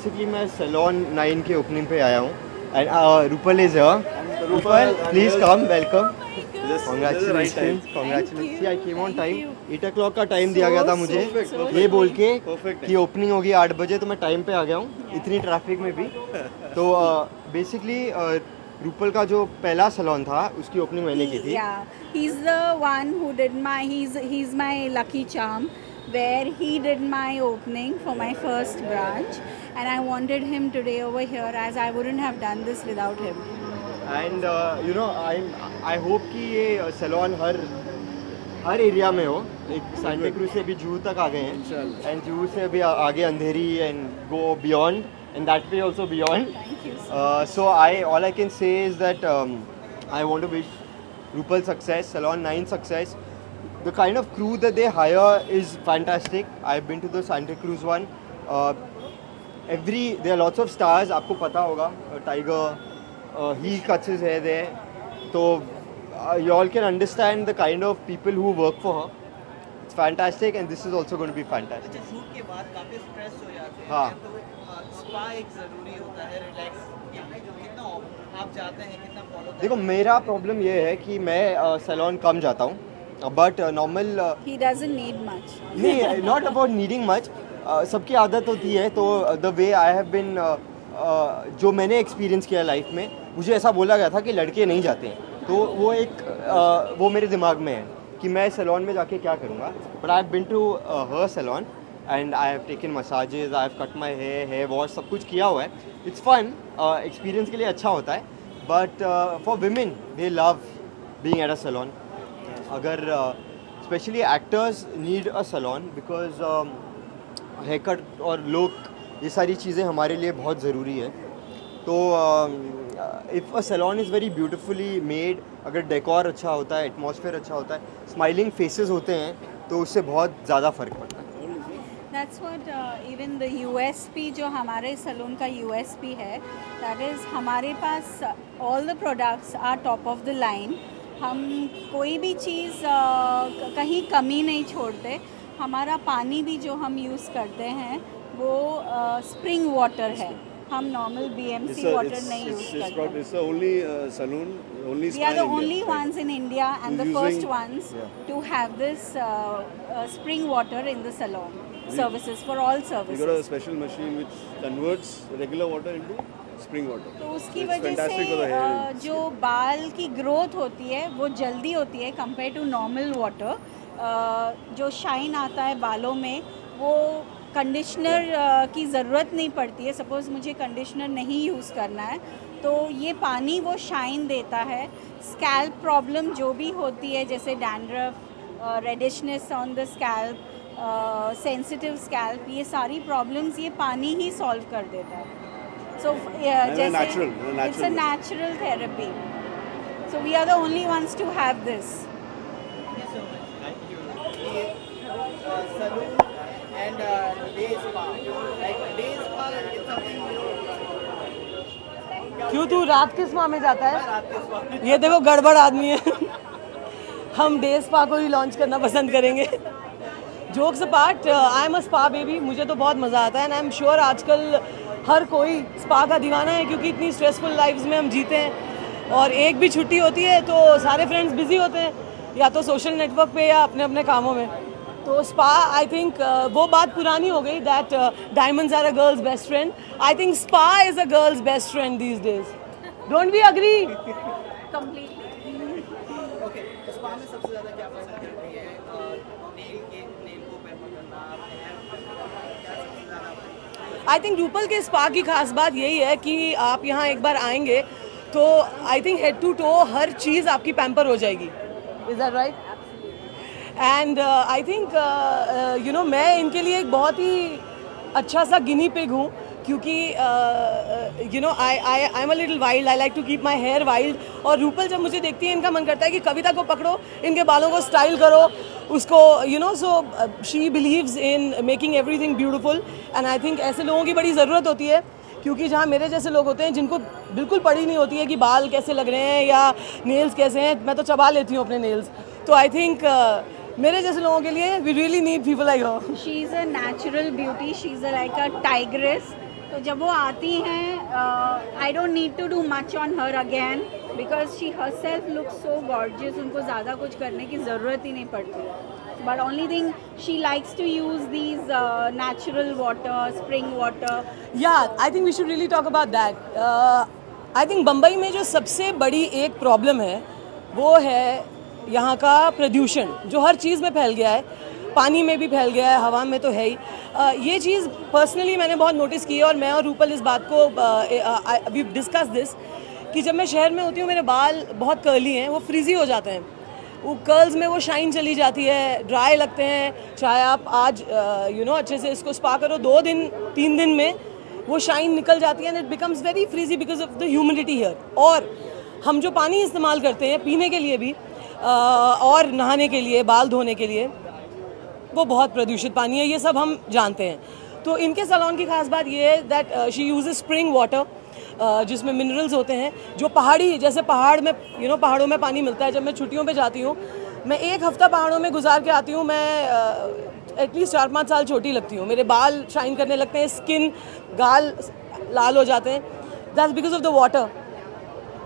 Basically मैं salon 9 के opening पे आया हूँ and Rupal is here. Rupal please come, welcome, congratulation. I came on time. 8 o'clock का टाइम दिया गया था मुझे, ये बोल के कि ओपनिंग होगी 8 बजे, तो मैं टाइम पे आ गया हूँ इतनी ट्रैफिक में भी। तो बेसिकली रूपल का जो पहला सैलून था उसकी ओपनिंग मैंने की थी। He's the one who did he's my lucky charm, where he did my opening for my first branch, and I wanted him today over here as I wouldn't have done this without him. And you know I hope कि ये salon हर area में हो। एक Santa cruise से भी जूहू तक आ गए हैं एंड जूहू से अभी आगे Andheri and go beyond and that way also beyond. So all I can say is that I want to wish Rupal success, salon 9 success. The kind of crew that they hire is fantastic. I've been to the Santa Cruz one. There are lots of stars. आपको पता होगा, Tiger, heel cuts his hair there. So you all can understand the kind of people who work for her. It's fantastic, and this is also going to be fantastic. अच्छा, shoot के बाद काफी stress हो जाते हैं। हाँ। तो spa एक जरूरी होता है रिलैक्स के लिए, जो कितना आप जाते हैं, कितना फॉलो? देखो, मेरा प्रॉब्लम ये है कि मैं सैलून कम जाता हूँ, but normal He doesn't need much. नहीं, नॉट अबाउट नीडिंग मच। सबकी आदत होती है, तो द वे आई हैव बिन, जो मैंने एक्सपीरियंस किया लाइफ में, मुझे ऐसा बोला गया था कि लड़के नहीं जाते हैं, तो वो वो मेरे दिमाग में है कि मैं सैलून में जाके क्या करूँगा। But I have been to her salon and I have taken massages, I have cut my hair wash, सब कुछ किया हुआ है। इट्स फन, एक्सपीरियंस के लिए अच्छा होता है, but for women they love being at a salon. अगर specially actors need a salon because hair cut और लुक, ये सारी चीज़ें हमारे लिए बहुत ज़रूरी है। तो if a salon is very beautifully made, अगर डेकोर अच्छा होता है, एटमॉस्फेयर अच्छा होता है, स्माइलिंग फेसेस होते हैं, तो उससे बहुत ज़्यादा फ़र्क पड़ता है। That's what even the USP जो हमारे सैलून का USP है, that is हमारे पास all the products are top of the line. हम कोई भी चीज़ कहीं कमी नहीं छोड़ते। हमारा पानी भी जो हम यूज़ करते हैं वो स्प्रिंग वाटर है, हम नॉर्मल BMC वाटर नहीं यूज़ करते। It's the only saloon, only We are the only ones in India and the first ones to have this spring water in the salon services for all services. We got a special machine which converts regular water into spring water. तो उसकी वजह से जो बाल की growth होती है वो जल्दी होती है कंपेयर टू नॉर्मल वाटर। जो शाइन आता है बालों में, वो कंडीशनर की ज़रूरत नहीं पड़ती है। सपोज़ मुझे कंडीशनर नहीं यूज़ करना है, तो ये पानी वो शाइन देता है। स्कैल्प प्रॉब्लम जो भी होती है, जैसे dandruff, reddishness on the scalp, sensitive scalp, ये सारी प्रॉब्लम्स ये पानी ही सॉल्व कर देता है। So जैसे it's a natural therapy. So we are the only ones to have this. Thank you so much. Thank you. ये salon and day spa, like day spa is something क्यों तू रात के स्पा में जाता है? रात के spa में ये देखो गड़बड़ आदमी है। हम डे स्पा को ही लॉन्च करना पसंद करेंगे। Jokes apart, I am a spa baby, मुझे तो बहुत मज़ा आता है एंड आई एम श्योर आजकल हर कोई स्पा का दीवाना है, क्योंकि इतनी स्ट्रेसफुल लाइफ्स में हम जीते हैं और एक भी छुट्टी होती है तो सारे फ्रेंड्स बिजी होते हैं, या तो सोशल नेटवर्क पे या अपने अपने कामों में। तो स्पा, आई थिंक वो बात पुरानी हो गई that diamonds are a girl's best friend. I think spa is a girl's best friend these days. Don't we agree? Completely. Okay, spa में सबसे ज़्यादा क्या पसंद करती है? नेल को पैम्पर करना, हेयर क्या सबसे ज़्यादा? आई थिंक रूपल के स्पा की खास बात यही है कि आप यहाँ एक बार आएंगे तो I think head to toe हर चीज़ आपकी पैम्पर हो जाएगी। Is that right? And I think you know, मैं इनके लिए एक बहुत ही अच्छा सा गिनी पिग हूँ, क्योंकि you know I am a little wild, I like to keep my hair wild. और रूपल जब मुझे देखती है, इनका मन करता है कि कविता को पकड़ो, इनके बालों को स्टाइल करो, उसको you know, so she believes in making everything beautiful. And I think ऐसे लोगों की बड़ी ज़रूरत होती है, क्योंकि जहाँ मेरे जैसे लोग होते हैं जिनको बिल्कुल पड़ी नहीं होती है कि बाल कैसे लग रहे हैं या नेल्स कैसे हैं, मैं तो चबा लेती हूँ अपने नेल्स। तो आई थिंक मेरे जैसे लोगों के लिए we really need people like her. She is a natural beauty, she is like a tigress. तो जब वो आती हैं I don't need to do much on her again because she herself looks so gorgeous, उनको ज़्यादा कुछ करने की ज़रूरत ही नहीं पड़ती। But only thing she likes to use these natural water, spring water. या I think we should really talk about that. I think Bombay में जो सबसे बड़ी एक प्रॉब्लम है वो है यहाँ का प्रदूषण, जो हर चीज़ में फैल गया है, पानी में भी फैल गया है, हवा में तो है ही। ये चीज़ पर्सनली मैंने बहुत नोटिस की है और मैं और रूपल इस बात को वी डिस्कस दिस कि जब मैं शहर में होती हूँ मेरे बाल बहुत कर्ली हैं, वो फ्रीजी हो जाते हैं, वो कर्ल्स में वो शाइन चली जाती है, ड्राई लगते हैं। चाहे आप आज अच्छे से इसको स्पा करो, 2 दिन 3 दिन में वो शाइन निकल जाती है and it becomes very frizzy because of the humidity here. और हम जो पानी इस्तेमाल करते हैं पीने के लिए भी और नहाने के लिए, बाल धोने के लिए, वो बहुत प्रदूषित पानी है, ये सब हम जानते हैं। तो इनके सैलून की खास बात ये है that she uses spring water जिसमें मिनरल्स होते हैं, जो पहाड़ी, जैसे पहाड़ में पहाड़ों में पानी मिलता है। जब मैं छुट्टियों पे जाती हूँ, मैं 1 हफ्ता पहाड़ों में गुजार के आती हूँ, मैं एटलीस्ट 4-5 साल छोटी लगती हूँ, मेरे बाल शाइन करने लगते हैं, स्किन, गाल लाल हो जाते हैं। That's because of the water,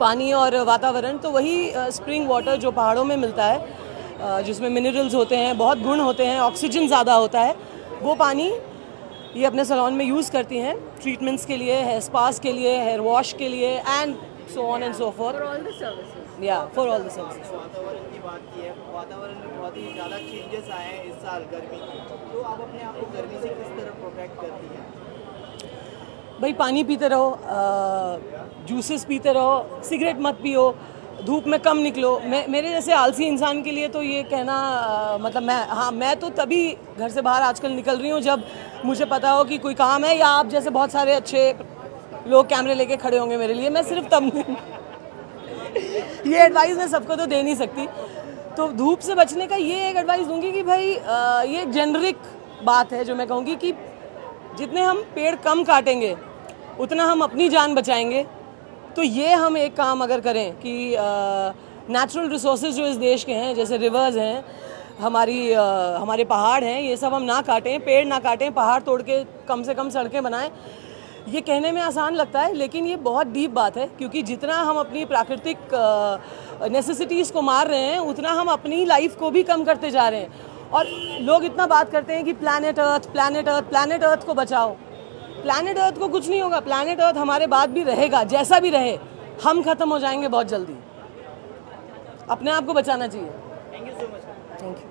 पानी और वातावरण। तो वही स्प्रिंग वाटर जो पहाड़ों में मिलता है, जिसमें मिनरल्स होते हैं, बहुत गुण होते हैं, ऑक्सीजन ज़्यादा होता है, वो पानी ये अपने सैलून में यूज़ करती हैं ट्रीटमेंट्स के लिए, हेयर स्पास के लिए, हेयर वॉश के लिए and so on and so forth, for all the services. या फॉर ऑल द सर्विसेज। वातावरण की बात की है, वातावरण में बहुत ही ज़्यादा चेंजेस आए हैं इस साल गर्मी की, तो आप अपने आप को गर्मी से किस तरह प्रोटेक्ट करती हैं? भाई पानी पीते रहो, जूसेस पीते रहो, सिगरेट मत पियो, धूप में कम निकलो। मेरे जैसे आलसी इंसान के लिए तो ये कहना मतलब मैं तो तभी घर से बाहर आजकल निकल रही हूँ जब मुझे पता हो कि कोई काम है, या आप जैसे बहुत सारे अच्छे लोग कैमरे लेके खड़े होंगे मेरे लिए, मैं सिर्फ तब ये एडवाइस मैं सबको तो दे नहीं सकती। तो धूप से बचने का ये एक एडवाइस दूंगी कि भाई ये एक जेनरिक बात है जो मैं कहूँगी कि जितने हम पेड़ कम काटेंगे उतना हम अपनी जान बचाएंगे। तो ये हम एक काम अगर करें कि नेचुरल रिसोर्सेज जो इस देश के हैं, जैसे रिवर्स हैं, हमारे पहाड़ हैं, ये सब हम ना काटें, पेड़ ना काटें, पहाड़ तोड़ के कम से कम सड़कें बनाएं। ये कहने में आसान लगता है लेकिन ये बहुत डीप बात है, क्योंकि जितना हम अपनी प्राकृतिक नेसेसिटीज़ को मार रहे हैं उतना हम अपनी लाइफ को भी कम करते जा रहे हैं। और लोग इतना बात करते हैं कि planet earth, planet earth, planet earth को बचाओ। प्लैनेट अर्थ को कुछ नहीं होगा, प्लैनेट अर्थ हमारे बाद भी रहेगा, जैसा भी रहे, हम खत्म हो जाएंगे बहुत जल्दी। अपने आप को बचाना चाहिए। Thank you so much. Thank you.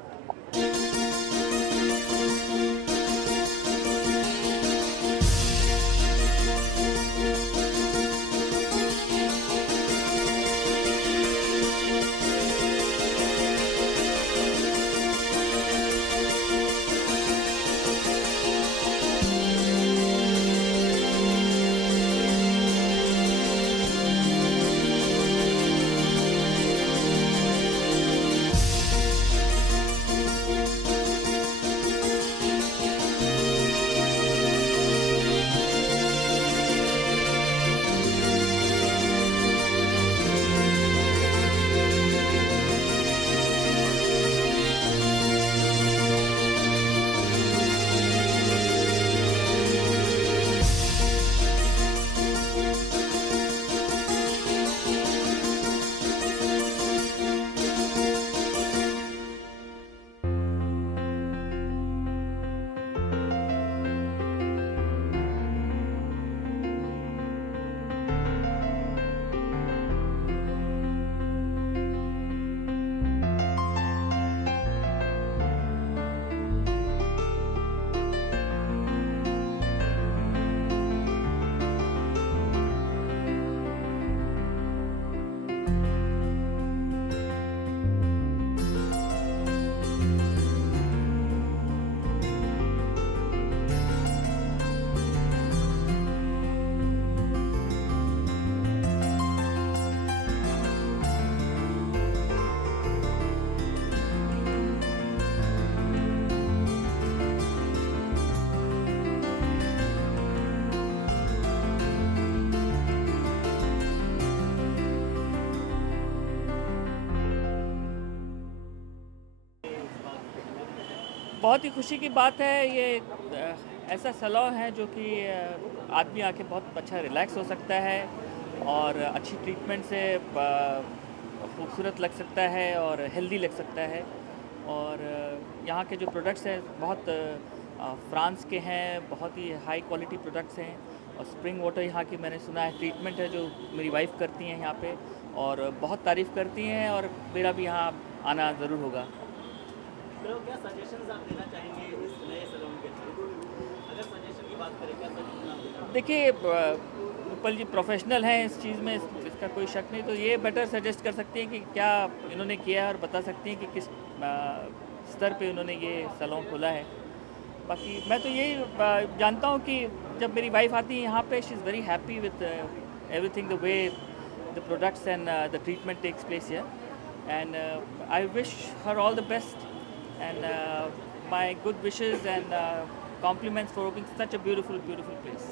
बहुत ही खुशी की बात है। ये ऐसा सैलून है जो कि आदमी आके बहुत अच्छा रिलैक्स हो सकता है और अच्छी ट्रीटमेंट से खूबसूरत लग सकता है और हेल्दी लग सकता है। और यहाँ के जो प्रोडक्ट्स हैं बहुत फ्रांस के हैं, बहुत ही हाई क्वालिटी प्रोडक्ट्स हैं। और स्प्रिंग वाटर यहाँ की मैंने सुना है ट्रीटमेंट है जो मेरी वाइफ करती हैं यहाँ पे, और बहुत तारीफ़ करती हैं, और मेरा भी यहाँ आना ज़रूर होगा। तो क्या सजेशंस आप देना चाहेंगे इस नए सैलून के थ्रू? अगर सजेशन की बात करें, क्या सजेशन आप देना? देखिए, उपल जी प्रोफेशनल हैं इस चीज़ में, इसका कोई शक नहीं। तो ये बेटर सजेस्ट कर सकती हैं कि क्या इन्होंने किया है और बता सकती हैं कि किस स्तर पे उन्होंने ये सैलून खोला है। बाकी मैं तो यही जानता हूँ कि जब मेरी वाइफ आती है यहाँ पे, she is very happy with everything, the way the products and the treatment takes place here. And I wish her all the best and my good wishes and compliments for opening such a beautiful place.